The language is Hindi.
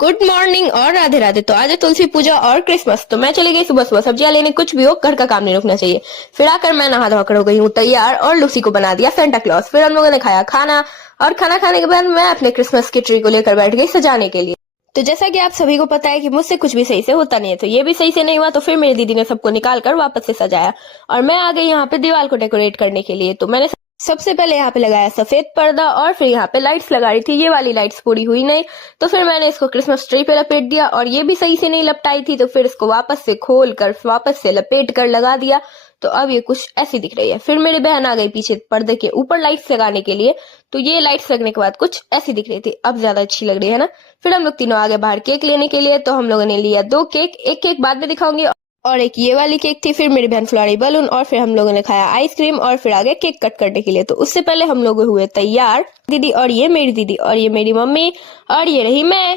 गुड मॉर्निंग और राधे राधे। तो आज है तुलसी पूजा और क्रिसमस, तो मैं चली गई सुबह सुबह सब्जियां लेने। कुछ भी हो, घर का काम नहीं रुकना चाहिए। फिर आकर मैं नहा धोकर हो गई हूँ तैयार और लूसी को बना दिया सेंटा क्लॉज। फिर हम लोगों ने खाया खाना और खाना खाने के बाद मैं अपने क्रिसमस की ट्री को लेकर बैठ गई सजाने के लिए। तो जैसा कि आप सभी को पता है कि मुझसे कुछ भी सही से होता नहीं है, तो ये भी सही से नहीं हुआ। तो फिर मेरी दीदी ने सबको निकाल कर वापस से सजाया और मैं आ गई यहाँ पे दीवार को डेकोरेट करने के लिए। तो मैंने सबसे पहले यहाँ पे लगाया सफेद पर्दा और फिर यहाँ पे लाइट्स लगा रही थी। ये वाली लाइट्स पूरी हुई नहीं, तो फिर मैंने इसको क्रिसमस ट्री पे लपेट दिया और ये भी सही से नहीं लपटाई थी, तो फिर इसको वापस से खोल कर वापस से लपेट कर लगा दिया। तो अब ये कुछ ऐसी दिख रही है। फिर मेरी बहन आ गई पीछे पर्दे के ऊपर लाइट्स लगाने के लिए, तो ये लाइट्स लगने के बाद कुछ ऐसी दिख रही थी। अब ज्यादा अच्छी लग रही है ना। फिर हम लोग तीनों आगे बाहर केक लेने के लिए, तो हम लोगों ने लिया 2 केक। एक केक बाद में दिखाऊंगी और एक ये वाली केक थी। फिर मेरी बहन फुलवाड़ी बलून और फिर हम लोगों ने खाया आइसक्रीम और फिर आगे केक कट करने के लिए। तो उससे पहले हम लोग हुए तैयार, दीदी और ये मेरी दीदी और ये मेरी मम्मी और ये रही मैं।